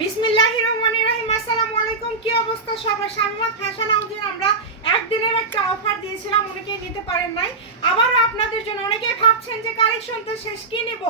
বিসমিল্লাহি রহমানির রহিম। আসসালামু আলাইকুম। কি অবস্থা সবার? শামিমা ফ্যাশন হাউসের আমরা একদিনের একটা অফার দিয়েছিলাম, অনেকেই নিতে পারেন নাই। আবারও আপনাদের জন্য অনেকেই ভাবছেন যে কালেকশন শেষ কি নেব?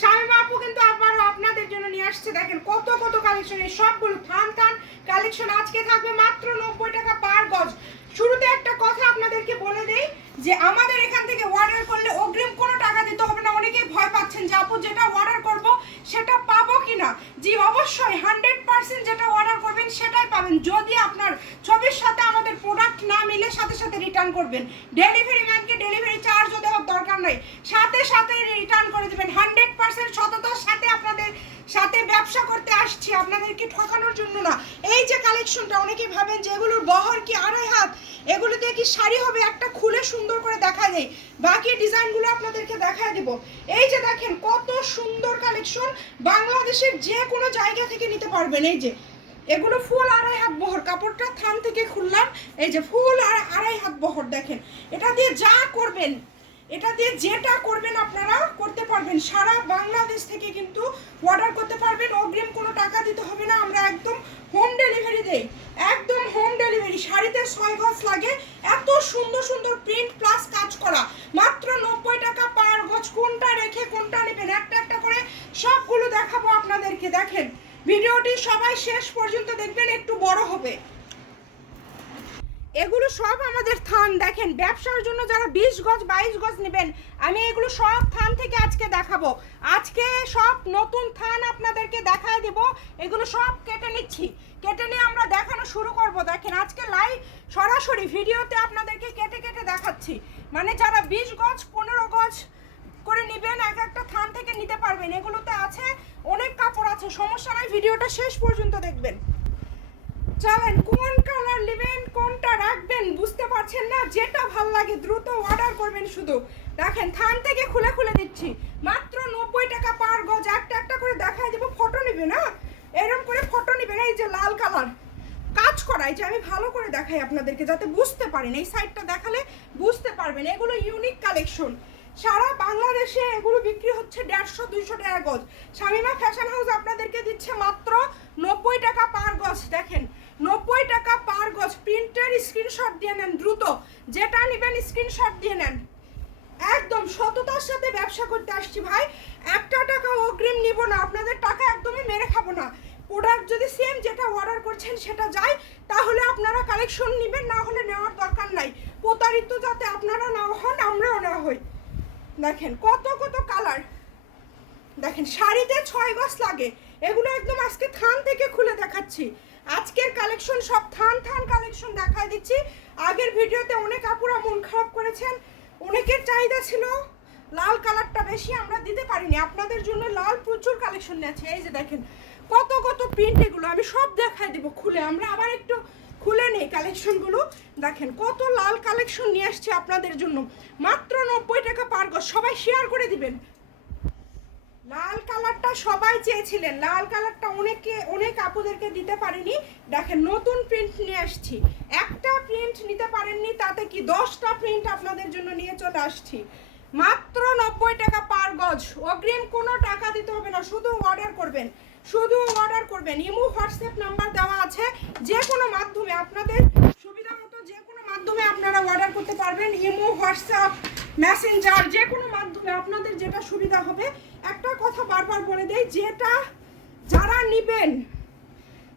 শামিমা আপু কিন্তু আবারও আপনাদের জন্য নিয়ে আসছে। দেখেন কত কত কালেকশন সবগুলো থান থান কালেকশন আজকে থাকবে মাত্র নব্বই টাকা পার গজ। শুরুতে একটা কথা আপনাদেরকে বলে দেই যে আমাদের এখান থেকে অর্ডার করলে অগ্রিম কোনো টাকা দিতে হবে না। অনেকেই ভয় পাচ্ছেন যে আপু যেটা অর্ডার করব সেটা পাবো কিনা জি অবশ্যই হান্ড্রেড পার্সেন্ট যেটা অর্ডার করবেন সেটাই পাবেন যদি আপনার ছবির সাথে আমাদের প্রোডাক্ট না মিলে সাথে সাথে রিটার্ন করবেন। ডেলিভারি ম্যানকে ডেলিভারি চার্জও দেওয়ার দরকার নাই। সাথে সাথে রিটার্ন করে দেবেন। হান্ড্রেড পার্সেন্ট সততার সাথে আপনাদের সাথে ব্যবসা করতে আসছি। আপনাদেরকে ঠকানোর জন্য না। এই যে কালেকশনটা অনেকেই ভাবেন যে এগুলোর বহর কি আড়াই হাত? এগুলোতে কি শাড়ি হবে? একটা খুলে সুন্দর করে দেখা যায় বাকি ডিজাইনগুলো আপনাদেরকে দেখায় দেব। এই যে দেখেন, কত সুন্দর কালেকশন বাংলাদেশের যে কোনো জায়গা থেকে নিতে পারবেন। এই যে এগুলো ফুল আড়াই হাত বহর। কাপড়টা থান থেকে খুললাম, এই যে ফুল আর আড়াই হাত বহর দেখেন। এটা দিয়ে যা করবেন, এটা দিয়ে যেটা করবেন আপনারা করতে পারবেন। সারা বাংলাদেশ থেকে কিন্তু অর্ডার করতে পারবেন। অগ্রিম কোনো টাকা দিতে হবে না, আমরা একদম হোম ডেলিভারি দেই। একদম হোম ডেলিভারি শাড়িতে ছয় গজ লাগে, এত সুন্দর সুন্দর প্রিন্ট প্লাস কাজ করা। মাত্র নব্বই টাকা পার গজ, কোনটা রেখে কোনটা নেবেন? একটা একটা করে সবগুলো দেখাবো আপনাদেরকে, দেখেন। ভিডিওটি সবাই শেষ পর্যন্ত দেখবেন, একটু বড় হবে। এগুলো সব আমাদের থান, দেখেন, ব্যবসার জন্য যারা বিশ গজ, বাইশ গজ নেবেন, আমি এগুলো সব থান থেকে আজকে দেখাবো। আজকে সব নতুন থান আপনাদেরকে দেখায় দেব, এগুলো সব কেটে নিচ্ছি। কেটে নিয়ে আমরা দেখানো শুরু করব। দেখেন, আজকে লাইভ সরাসরি ভিডিওতে আপনাদেরকে কেটে কেটে দেখাচ্ছি। মানে যারা বিশ গজ, পনেরো গজ করে নেবেন, এক একটা থান থেকে নিতে পারবেন। এগুলোতে আছে অনেক কাপড় আছে, সমস্যা নাই, ভিডিওটা শেষ পর্যন্ত দেখবেন। চলেন, কোন কালার নেবেন, কোনটা রাখবেন, বুঝতে পারছেন না, যেটা ভালো লাগে দ্রুত অর্ডার করবেন শুধু। দেখেন, থান থেকে খুলে খুলে দিচ্ছি। মাত্র নব্বই টাকা পার গজ, একটা একটা করে দেখাই দেবো ফটো নেবে না? এরকম করে ফটো নেবেন এই যে লাল কালার কাজ করাই যে আমি ভালো করে দেখাই আপনাদেরকে, যাতে বুঝতে পারেন, এই সাইডটা দেখালে বুঝতে পারবেন, এগুলো ইউনিক কালেকশন সারা বাংলাদেশে এগুলো বিক্রি হচ্ছে দেড়শো, দুইশো টাকা গজ। শামিমা ফ্যাশন হাউস আপনাদেরকে দিচ্ছে মাত্র নব্বই টাকা পার গজ, দেখেন। নব্বই টাকা পার গজ। প্রিন্টের স্ক্রিনশট দিয়ে নেন দ্রুত। যেটা নেবেন স্ক্রিনশট দিয়ে নেন। একদম সততার সাথে ব্যবসা করতে আসছি ভাই। একটা টাকা অগ্রিম নিব না। আপনাদের টাকা একদমই মেরে খাব না। প্রোডাক্ট যদি সেম যেটা অর্ডার করছেন সেটা যায়, তাহলে আপনারা কালেকশন নেবেন, না হলে নেওয়ার দরকার নাই। প্রতারিত যাতে আপনারা না হন, আমরাও না হই। দেখেন কত কত কালার দেখেন, শাড়িতে ছয় গজ লাগে। এগুলো একদম আজকে থান থেকে খুলে দেখাচ্ছি। আজকের কালেকশন সব থান থান কালেকশন দেখায় দিচ্ছি। আগের ভিডিওতে অনেক আপুরা মন খারাপ করেছেন। অনেকের চাহিদা ছিল লাল কালারটা বেশি, আমরা দিতে পারিনি। আপনাদের জন্য লাল প্রচুর কালেকশন আছে। এই যে দেখেন, কত কত প্রিন্ট এগুলো, আমি সব দেখায় দিব খুলে। আমরা আবার একটু খুলে নেই কালেকশনগুলো দেখেন কত লাল কালেকশন নিয়ে আসছে আপনাদের জন্য। মাত্র নব্বই টাকা পার গজ। সবাই শেয়ার করে দিবেন। লাল কালারটা সবাই চেয়েছিলেন। লাল কালারটা অনেকে অনেক আপুদেরকে দিতে পারিনি। দেখেন নতুন প্রিন্ট নিয়ে আসছি। একটা প্রিন্ট নিতে পারেননি, তাতে কি দশটা প্রিন্ট আপনাদের জন্য নিয়ে চলে আসছি। মাত্র নব্বই টাকা পার গজ। অগ্রিম কোনো টাকা দিতে হবে না, শুধু অর্ডার করবেন। শুধু অর্ডার করবেন। ইমো হোয়াটসঅ্যাপ নাম্বার দেওয়া আছে। যে কোনো মাধ্যমে আপনাদের সুবিধা মতো যে কোনো মাধ্যমে আপনারা অর্ডার করতে পারবেন। ইমো হোয়াটসঅ্যাপ মেসেঞ্জার যে কোনো মাধ্যমে আপনাদের যেটা সুবিধা হবে। একটা কথা বারবার বলে দেয় যেটা যারা নেবেন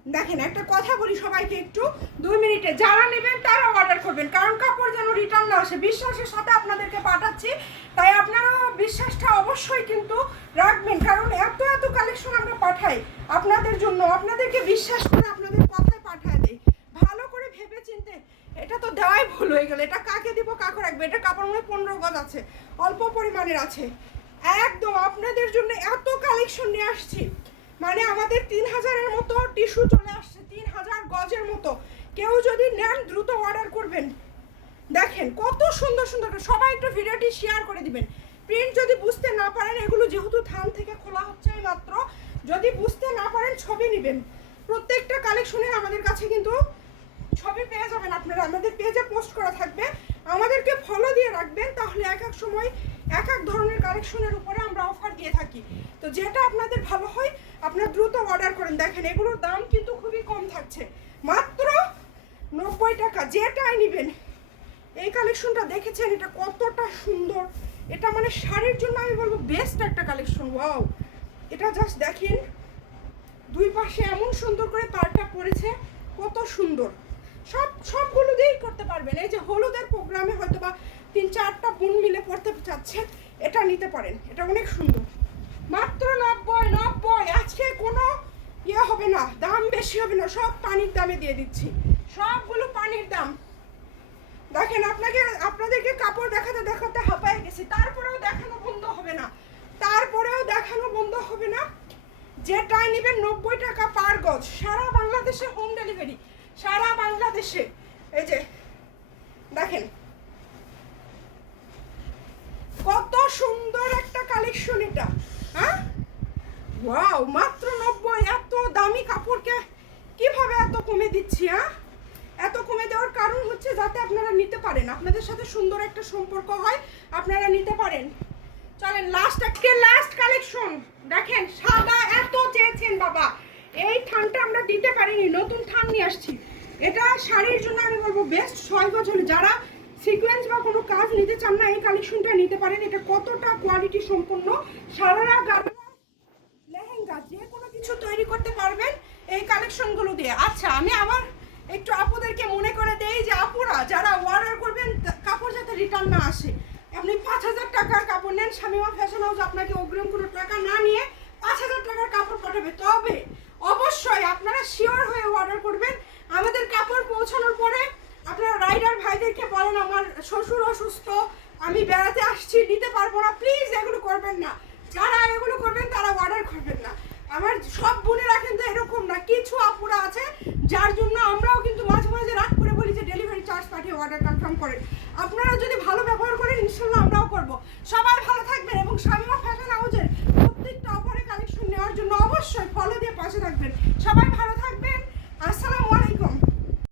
দেখেন, একটা কথা বলি সবাইকে একটু। দুই মিনিটে যারা নেবেন তারা অর্ডার করবেন, কারণ কাপড় যেন রিটার্ন না আসে। বিশ্বাসের সাথে আপনাদেরকে পাঠাচ্ছি, তাই আপনারা বিশ্বাসটা অবশ্যই কিন্তু রাখবেন, কারণ এত এত কালেকশন আমরা পাঠাই আপনাদের জন্য। আপনাদেরকে বিশ্বাস করে আপনাদের কথায় পাঠায় দেয় ভালো করে ভেবে চিনতে এটা তো দেওয়াই ভুল হয়ে গেল। এটা কাকে দিব, কাকে রাখবে? এটা কাপড় মনে পনেরো গজ আছে, অল্প পরিমাণের আছে। একদম আপনাদের জন্য এত কালেকশন নিয়ে আসছি। মানে আমাদের তিন হাজারের মতো টিস্যু চলে আসছে, তিন হাজার গজের মতো। কেউ যদি নেন, দ্রুত অর্ডার করবেন। দেখেন, কত সুন্দর সুন্দর সবাই একটু ভিডিওটি শেয়ার করে দিবেন। প্রিন্ট যদি বুঝতে না পারেন, এগুলো যেহেতু থান থেকে খোলা হচ্ছে মাত্র, যদি বুঝতে না পারেন, ছবি নেবেন। প্রত্যেকটা কালেকশনের আমাদের কাছে কিন্তু ছবি পেয়ে যাবেন আপনারা। আমাদের পেজে পোস্ট করা থাকবে। আমাদেরকে ফলো দিয়ে রাখবেন, তাহলে এক এক সময় এক এক ধরনের কালেকশনের উপরে আমরা দিয়ে থাকি। তো যেটা আপনাদের ভালো হয়, আপনারা দ্রুত অর্ডার করেন। দেখেন, এগুলোর দাম কিন্তু খুবই কম থাকছে। মাত্র নব্বই টাকা, যেটাই নেবেন। এই কালেকশনটা দেখেছেন? এটা কতটা সুন্দর। এটা মানে শাড়ির জন্য আমি বলব বেস্ট একটা কালেকশন ওয়াও এটা জাস্ট দেখেন, দুই পাশে এমন সুন্দর করে পাড়টা পড়েছে, কত সুন্দর। সব, সবগুলো দিয়েই করতে পারবেন। এই যে হলুদের প্রোগ্রামে হয়তো বা তিন চারটা বোন মিলে পড়তে চাচ্ছেন এটা নিতে পারেন। এটা অনেক সুন্দর। মাত্র নব্বই নব্বই। আজকে কোনো ইয়ে হবে না, দাম বেশি হবে না, সব পানির দামে দিয়ে দিচ্ছি। সবগুলো পানির দাম। দেখেন, আপনাকে, আপনাদেরকে কাপড় দেখাতে দেখাতে হাঁপায় গেছি। তারপরেও দেখানো বন্ধ হবে না। তারপরেও দেখানো বন্ধ হবে না। যেটাই নেবেন নব্বই টাকা পার গজ। সারা বাংলাদেশে হোম ডেলিভারি সারা বাংলাদেশে। এই যে, দেখেন। কত সুন্দর একটা কালেকশন এটা। ওয়াও মাত্র নব্বই, এত দামি কাপড়কে কীভাবে এত কমে দিচ্ছি হ্যাঁ? এত কমে দেওয়ার কারণ হচ্ছে যাতে আপনারা নিতে পারেন। আপনাদের সাথে সুন্দর একটা সম্পর্ক হয়, আপনারা নিতে পারেন। চলেন লাস্ট আজকে লাস্ট কালেকশন দেখেন, সাদা এত চেয়েছেন বাবা। এই থানটা আমরা দিতে পারিনি, নতুন থান নিয়ে আসছি। এটা শাড়ির জন্য আমি বলব বেস্ট ছয় বছর যারা সিকোয়েন্স বা কোনো কাজ নিতে চান না, এই কালেকশনটা নিতে পারেন। এটা কতটা কোয়ালিটি সম্পন্ন, সারারা গাড়ি লেহেঙ্গা যে কোনো কিছু তৈরি করতে পারবেন এই কালেকশনগুলো দিয়ে। আচ্ছা আমি আবার একটু আপুদেরকে মনে করে দেই যে আপুরা যারা অর্ডার করবেন, কাপড় যাতে রিটার্ন না আসে। আপনি পাঁচ হাজার টাকার কাপড় নেন স্বামীমা ফ্যাশন হাউস আপনাকে অগ্রিম কোনো টাকা না নিয়ে পাঁচ হাজার টাকার কাপড় পাঠাবে। তবে অবশ্যই আপনারা শিওর হয়ে অর্ডার করবেন। আমাদের কাপড় পৌঁছানোর পরে আপনারা রাইডার ভাইদেরকে বলেন, আমার শ্বশুর অসুস্থ, আমি বেড়াতে আসছি, নিতে পারব না প্লিজ এগুলো করবেন না। যারা এগুলো করবেন, তারা অর্ডার করবেন না। আমার সব বলে রাখেন তো এরকম না। কিছু আপুরা আছে, যার জন্য আমরাও কিন্তু মাঝে মাঝে রাগ করে বলি যে ডেলিভারি চার্জ পাঠিয়ে অর্ডার কনফার্ম করেন আপনারা যদি ভালো ব্যবহার করেন, ইনশাল্লাহ আমরাও করব। সবাই ভালো থাকবেন এবং স্বামীমা ফ্যাশন হাউজের প্রত্যেকটা অফারে কালেকশন নেওয়ার জন্য অবশ্যই ফলো দিয়ে পাশে থাকবেন। সবাই ভালো